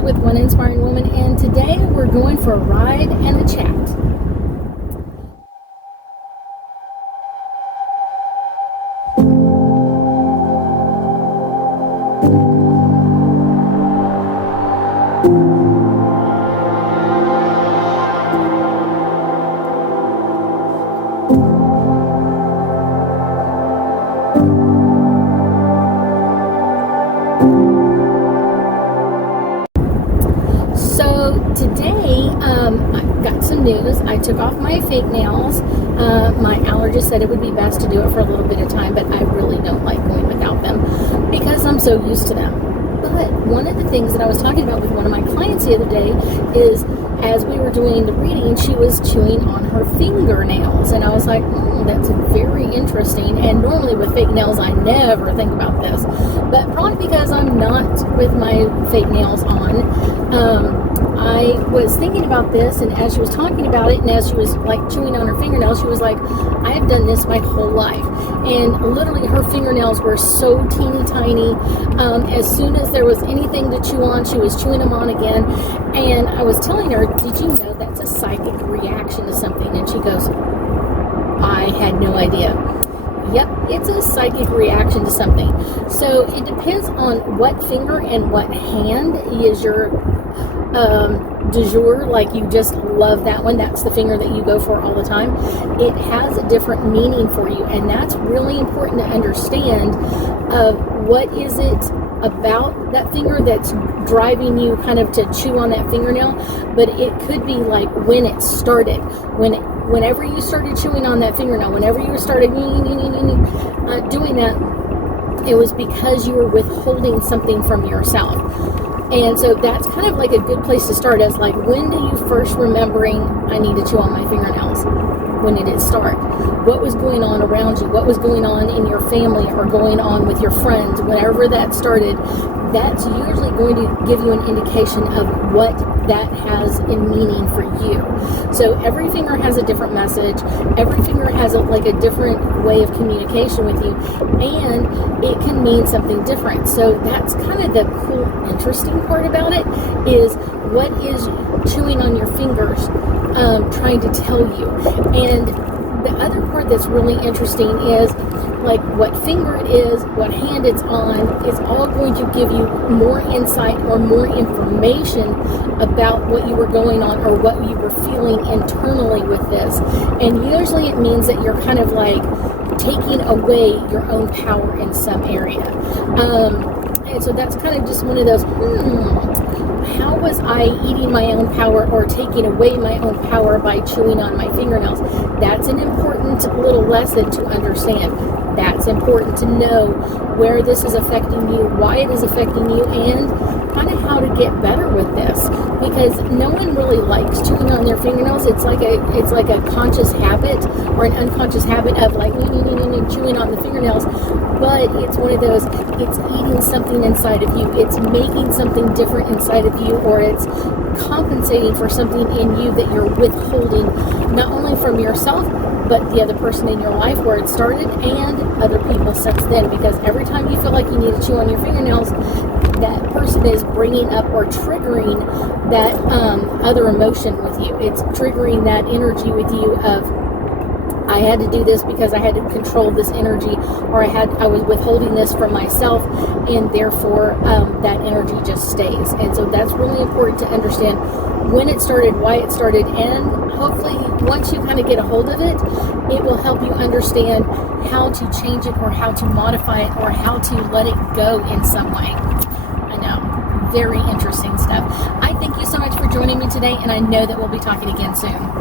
Theresa with One Inspiring Woman, and today we're going for a ride and a chat. Today, I got some news. I took off my fake nails. My allergist said it would be best to do it for a little bit of time, but I really don't like going without them because I'm so used to them. But one of the things that I was talking about with one of my clients the other day is, as we were doing the reading, she was chewing on her fingernails. And I was like, that's very interesting. And normally with fake nails, I never think about this. But probably because I'm not with my fake nails on, I was thinking about this, and as she was talking about it, and as she was like chewing on her fingernails, she was like, I've done this my whole life. And literally her fingernails were so teeny tiny. As soon as there was anything to chew on, she was chewing them on again. And I was telling her, did you know that's a psychic reaction to something? And she goes, I had no idea. Yep, it's a psychic reaction to something. So it depends on what finger and what hand is your du jour, like you just love that one. That's the finger that you go for all the time. It has a different meaning for you, and that's really important to understand. What is it about that finger that's driving you kind of to chew on that fingernail? But it could be like when it started, whenever you started chewing on that fingernail, whenever you started doing that, it was because you were withholding something from yourself. And so that's kind of like a good place to start, as like, when do you first remembering, I need to chew on my fingernails? When did it start? What was going on around you? What was going on in your family or going on with your friends? Whenever that started, that's usually going to give you an indication of what that has in meaning for you. So every finger has a different message. Every finger has a different way of communication with you, and it can mean something different. So that's kind of the cool, interesting part about it, is what is chewing on your fingers trying to tell you. And the other part that's really interesting is, like, what finger it is, what hand it's on, is all going to give you more insight or more information about what you were going on or what you were feeling internally with this. And usually it means that you're kind of like taking away your own power in some area. And so that's kind of just one of those, how was I eating my own power or taking away my own power by chewing on my fingernails? That's an important little lesson to understand. That's important to know where this is affecting you, why it is affecting you, and kind of how to get better with this. Because no one really likes chewing on their fingernails. It's like a conscious habit or an unconscious habit of like chewing on the fingernails. But it's one of those, it's eating something inside of you. It's making something different inside of you, or it's compensating for something in you that you're withholding, not only from yourself, but the other person in your life where it started, and other people since then. Because every time you feel like you need to chew on your fingernails, that person is bringing up or triggering that other emotion with you. It's triggering that energy with you of, I had to do this because I had to control this energy, or I was withholding this from myself, and therefore that energy just stays. And so that's really important to understand when it started, why it started, and hopefully once you kind of get a hold of it, it will help you understand how to change it, or how to modify it, or how to let it go in some way. I know, very interesting stuff. I thank you so much for joining me today, and I know that we'll be talking again soon.